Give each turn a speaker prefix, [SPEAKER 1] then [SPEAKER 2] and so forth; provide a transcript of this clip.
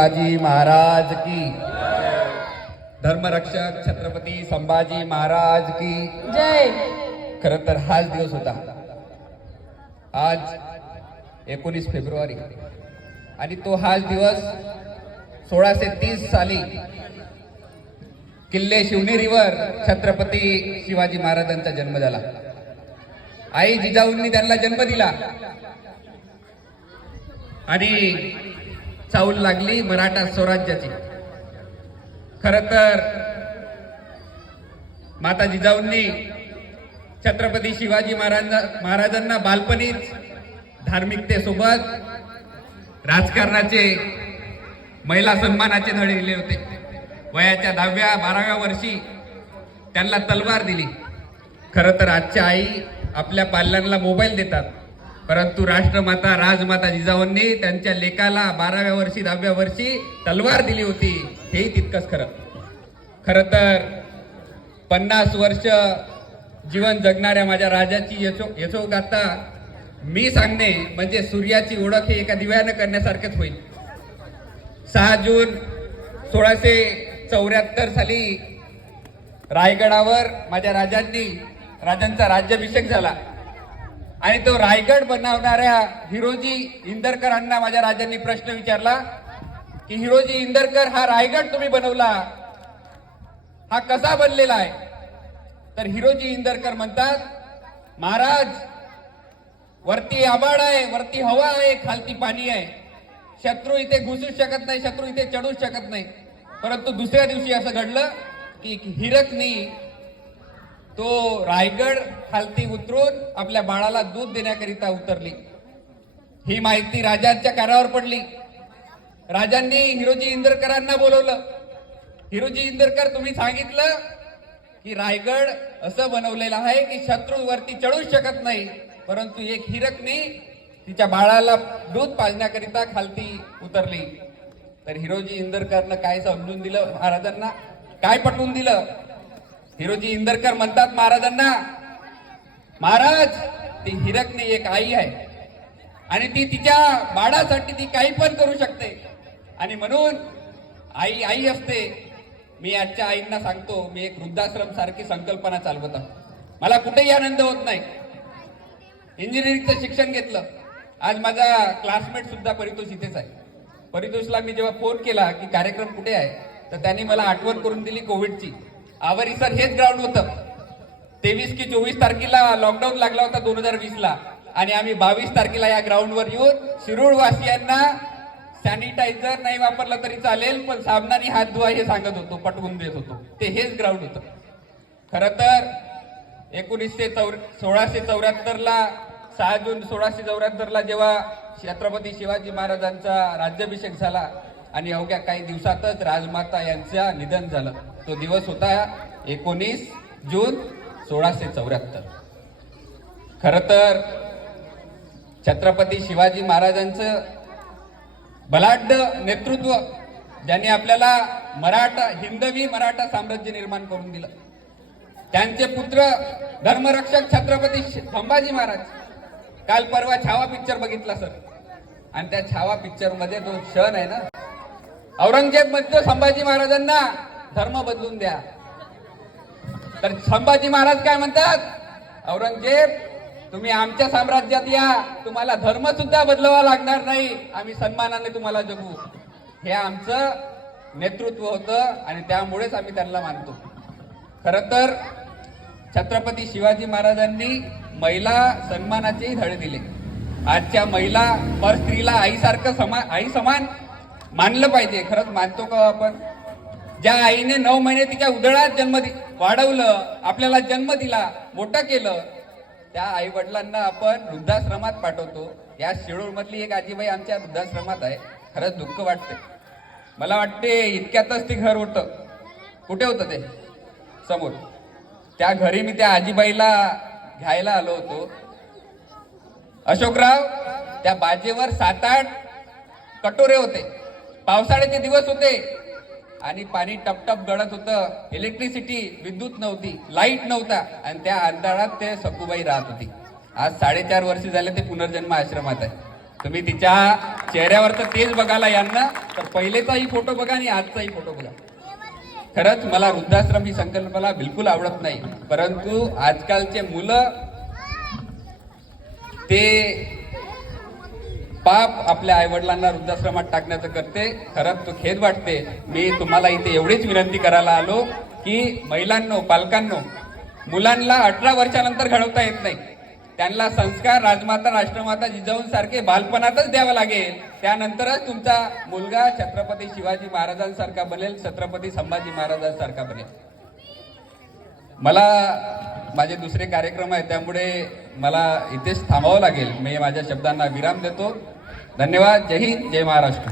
[SPEAKER 1] संभाजी महाराज की। धर्मरक्षक छत्रपती संभाजी महाराज की।
[SPEAKER 2] जय।
[SPEAKER 1] खर तर हाच दिवस होता. आज एकोणीस फेब्रुवारी. आणि तो हाच दिवस सोळाशे तीस साली किल्ले शिवनेरीवर छत्रपती शिवाजी महाराजांचा जन्म झाला. आई जिजाऊंनी त्यांना जन्म दिला. आणि चाऊल लागली मराठा स्वराज्याची. खर तर माता जिजाऊंनी छत्रपती शिवाजी महाराज महाराजांना बालपणीच धार्मिकतेसोबत राजकारणाचे महिला सन्मानाचे धडे दिले होते. वयाच्या दहाव्या बाराव्या वर्षी त्यांना तलवार दिली. खरं तर आजच्या आई आपल्या पाल्यांना मोबाईल देतात. परंतु राष्ट्रमाता राजमाता जिजाऊंनी त्यांच्या लेकाला बाराव्या वर्षी दहाव्या वर्षी तलवार दिली होती. हेही तितकंच खरं. खरं तर पन्नास वर्ष जीवन जगणाऱ्या माझ्या राजाची यशो यशोगाथा मी सांगणे म्हणजे सूर्याची ओळख हे एका दिव्यानं करण्यासारखंच होईल. सहा जून सोळाशे चौऱ्याहत्तर साली रायगडावर माझ्या राजांनी राजांचा राज्याभिषेक झाला. आणि तो रायगड बनवणाऱ्या हिरोजी इंदरकरांना माझ्या राजांनी प्रश्न विचारला की हिरोजी इंदरकर हा रायगड तुम्ही बनवला? हा कसा बनलेला आहे? तर हिरोजी इंदरकर म्हणतात महाराज वरती आबाड आहे वरती हवा आहे खालती पाणी आहे. शत्रू इथे घुसू शकत नाही शत्रू इथे चढू शकत नाही. परंतु दुसऱ्या दिवशी असं घडलं की हिरकनी तो रायगड खालती उतरून आपल्या बाळाला दूध देण्याकरिता उतरली. ही माहिती राजांच्या कानावर पडली. राजांनी हिरोजी इंदरकरांना बोलवलं. हिरोजी इंदरकर तुम्ही सांगितलं की रायगड असं बनवलेलं आहे की शत्रूवरती चढूच चढू शकत नाही परंतु एक हिरकनी तिच्या बाळाला दूध पाजण्याकरिता खालती उतरली. तर हिरोजी इंदरकरनं काय समजून दिलं? महाराजांना काय पटवून दिलं? हिरोजी इंदरकर म्हणतात महाराजांना महाराज ती हिरकनी एक आई आहे आणि ती तिच्या बाळासाठी ती काही पण करू शकते. आणि म्हणून आई आई असते. मी आजच्या आईंना सांगतो मी एक वृद्धाश्रम सारखी संकल्पना चालवत आहे. मला कुठेही आनंद होत नाही. इंजिनिअरिंगचं शिक्षण घेतलं. आज माझा क्लासमेट सुद्धा परितोष इथेच आहे. परितोषला मी जेव्हा फोन केला की कार्यक्रम कुठे आहे तर त्यांनी मला आठवण करून दिली कोविडची. आवरी सर हेच ग्राउंड होतं. तेवीस की चोवीस तारखेला लॉकडाऊन लागला होता दोन हजार वीस ला आणि आम्ही बावीस तारखेला या ग्राउंडवर येऊन शिरूर वासियांना सॅनिटायझर नाही वापरलं तरी चालेल पण साबणाने हात धुवा हे सांगत होतो पटवून देत होतो. ते हेच ग्राउंड होतं. खर तर एकोणीसशे चौर सोळाशे चौऱ्याहत्तरला सहा जून सोळाशे चौऱ्याहत्तरला जेव्हा छत्रपती शिवाजी महाराजांचा राज्याभिषेक झाला आणि अवघ्या काही दिवसातच राजमाता यांचं निधन झालं. तो दिवस होता एकोणीस जून सोळाशे चौऱ्याहत्तर. खर तर छत्रपती शिवाजी महाराजांचं बलाढ्य नेतृत्व ज्यांनी आपल्याला मराठा हिंदवी मराठा साम्राज्य निर्माण करून दिलं. त्यांचे पुत्र धर्मरक्षक छत्रपती संभाजी महाराज. काल परवा छावा पिक्चर बघितला सर. आणि त्या छावा पिक्चरमध्ये तो क्षण आहे ना औरंगजेब म्हणतो संभाजी महाराजांना धर्म बदलून द्या. तर संभाजी महाराज काय म्हणतात? औरंगजेब तुम्ही आमच्या साम्राज्यात या तुम्हाला धर्म सुद्धा बदलावा लागणार नाही आम्ही सन्मानाने तुम्हाला जगू. हे आमचं नेतृत्व होतं आणि त्यामुळेच आम्ही त्यांना मानतो. खर तर छत्रपती शिवाजी महाराजांनी महिला सन्मानाचेही धडे दिले. आजच्या महिला पर स्त्रीला आईसारखं समान आई समान मानलं पाहिजे. खरंच मानतो का आपण? ज्या आईने नऊ महिने तिच्या उदळात जन्म दि- वाढवलं आपल्याला जन्म दिला मोठं केलं त्या आई वडिलांना आपण वृद्धाश्रमात पाठवतो. या शिरूर मधली एक आजीबाई आमच्या वृद्धाश्रमात आहे. खरंच दुःख वाटते मला वाटते इतक्यातच ते घर होतं. कुठे होतं ते? समोर. त्या घरी मी त्या आजीबाईला घ्यायला आलो होतो. अशोकराव त्या बाजेवर सात आठ कटोरे होते. पावसाळ्याचे दिवस होते. आणि पाणी टपटप गळत होतं. इलेक्ट्रिसिटी विद्युत नव्हती. लाइट नव्हता. आणि त्या अंधारात ते सखूबाई राहत होती. आज साडेचार वर्ष झाले ते पुनर्जन्म आश्रमात आहे. तुम्ही तिच्या चेहऱ्यावर तर तेच बघायला यांना तर पहिलेचाही फोटो बघा आणि आजचाही फोटो बघा. खरंच मला वृद्धाश्रम ही संकल्पना बिलकुल आवडत नाही. परंतु आजकालचे मुलं ते पाप आपल्या आईवडिलांना वृद्धाश्रमात टाकण्याचं करते. खरंच तो खेद वाटते. मी तुम्हाला इथे एवढीच विनंती करायला आलो की महिलांनो पालकांनो मुलांना अठरा वर्षानंतर घडवता येत नाही. त्यांना संस्कार राजमाता राष्ट्रमाता जिजाऊंसारखे बालपणातच द्यावं लागेल. त्यानंतरच तुमचा मुलगा छत्रपती शिवाजी महाराजांसारखा बनेल छत्रपती संभाजी महाराजांसारखा बनेल. मला माझे दुसरे कार्यक्रम आहेत त्यामुळे मला इथेच थांबावं लागेल. मी माझ्या शब्दांना विराम देतो. धन्यवाद. जय हिंद. जय महाराष्ट्र.